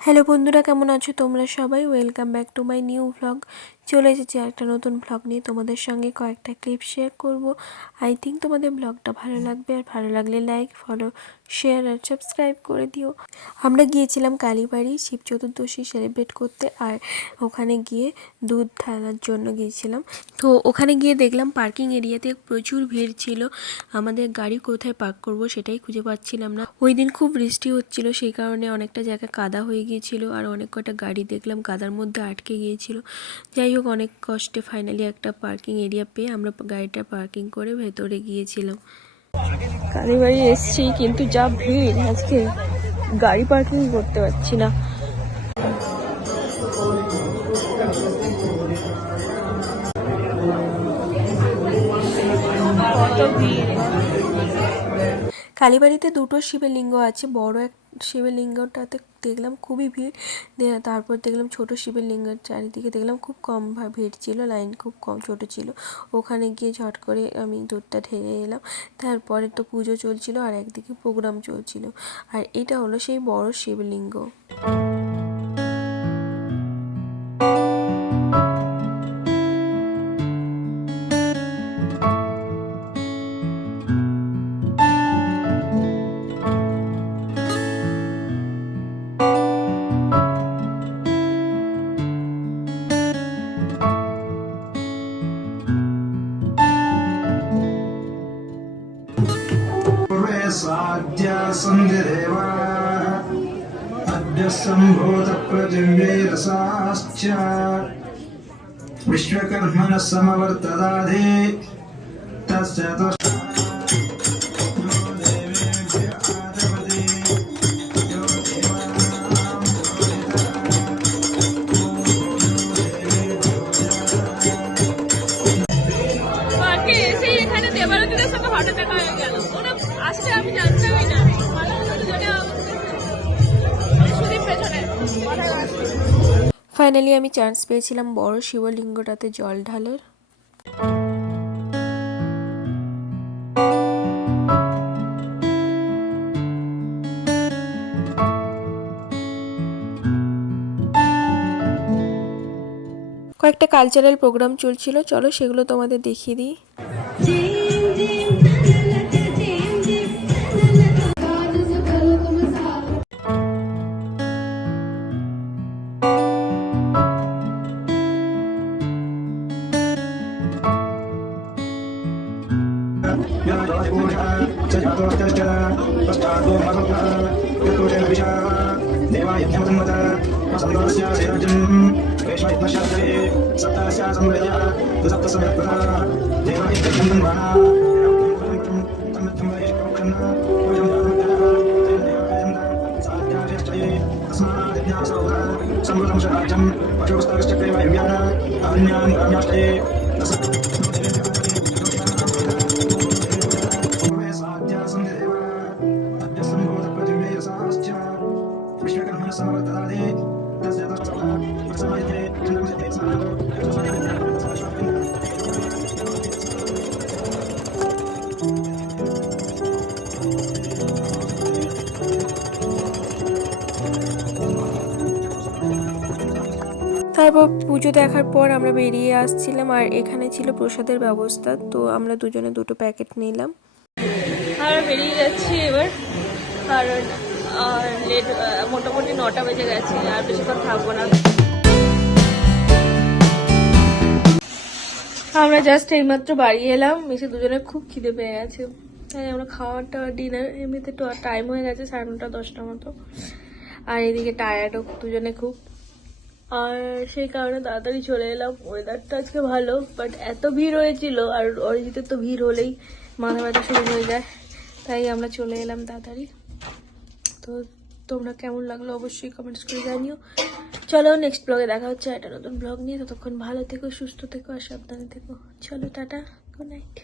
Hello বন্ধুরা, কেমন আছো তোমরা সবাই? Welcome back to my new vlog. চলে এসেছি একটা নতুন ভ্লগ নিয়ে, তোমাদের সঙ্গে কয়েকটা ক্লিপ শেয়ার করব। আই থিঙ্ক তোমাদের ব্লগটা ভালো লাগবে, আর ভালো লাগলে লাইক, ফলো, শেয়ার আর সাবস্ক্রাইব করে দিও। আমরা গিয়েছিলাম কালীবাড়ি শিব চতুর্দশী সেলিব্রেট করতে, আর ওখানে গিয়ে দুধ ঢালার জন্য গিয়েছিলাম। তো ওখানে গিয়ে দেখলাম পার্কিং এরিয়াতে প্রচুর ভিড় ছিল। আমাদের গাড়ি কোথায় পার্ক করব সেটাই খুঁজে পাচ্ছিলাম না। ওই দিন খুব বৃষ্টি হচ্ছিল, সেই কারণে অনেকটা জায়গা কাদা হয়ে গিয়েছিল, আর অনেক কটা গাড়ি দেখলাম কাদার মধ্যে আটকে গিয়েছিল। যাই হোক, অনেক কষ্টে ফাইনালি একটা পার্কিং এরিয়া পেয়ে আমরা গাড়িটা পার্কিং করে ভেতরে গিয়েছিলাম। কালীবাড়ি এসছি, কিন্তু যা ভিড় আজকে, গাড়ি পার্কিং করতে পারছি না। কালীবাড়িতে দুটো শিবলিঙ্গ আছে। বড় এক শিবলিঙ্গটাতে দেখলাম খুবই ভিড়, তারপর দেখলাম ছোট শিবলিঙ্গের চারিদিকে দেখলাম খুব কম ভিড় ছিল, লাইন খুব কম, ছোট ছিল। ওখানে গিয়ে ঝট করে আমি দুধটা ঢেলে এলাম। তারপরে তো পুজো চলছিল আর একদিকে প্রোগ্রাম চলছিল, আর এটা হলো সেই বড় শিবলিঙ্গ। साद्य सन्धिदेवा अद्य सम्भूत पृथिवीरसाश्च विश्वकर्मणः समवर्तदाधि तस्य ফাইনালি আমি চান্স পেয়েছিলাম বড় শিবলিঙ্গটাতে জল ঢালার। কয়েকটা কালচারাল প্রোগ্রাম চলছিল, চলো সেগুলো তোমাদের দেখিয়ে দিই। তারপর পুজো দেখার পর আমরা বেরিয়ে আসছিলাম, আর এখানে ছিল প্রসাদের ব্যবস্থা, তো আমরা দুজনে দুটো প্যাকেট নিলাম। আমরা বেরিয়ে যাচ্ছি এবার, কারণ লেট, মোটামুটি 9টা বেজে গেছে, আর বেশিক্ষণ থাকবো না। আমরা জাস্ট এইমাত্র বাড়ি এলাম, এসে দুজনে খুব খিদে পেয়ে গেছে, তাই আমরা খাওয়াটা ডিনার এমনিতে তো টাইম হয়ে গেছে 9:30 10টা মতো, আর এদিকে টায়ার্ডও দুজনে খুব, আর সেই কারণে তাড়াতাড়ি চলে এলাম। ওয়েদারটা আজকে ভালো, বাট এত ভিড় হয়েছিল, আর অরিজিতের তো ভিড় হলেই মাথা ব্যথা শুরু হয়ে যায়, তাই আমরা চলে এলাম তাড়াতাড়ি। তো তোমরা কেমন লাগলো অবশ্যই কমেন্টস করে জানিও। চলো নেক্সট ব্লগে দেখা হচ্ছে একটা নতুন ব্লগ নিয়ে। ততক্ষণ ভালো থেকো, সুস্থ থেকো আর সাবধানে থেকো। চলো টাটা, গুড নাইট।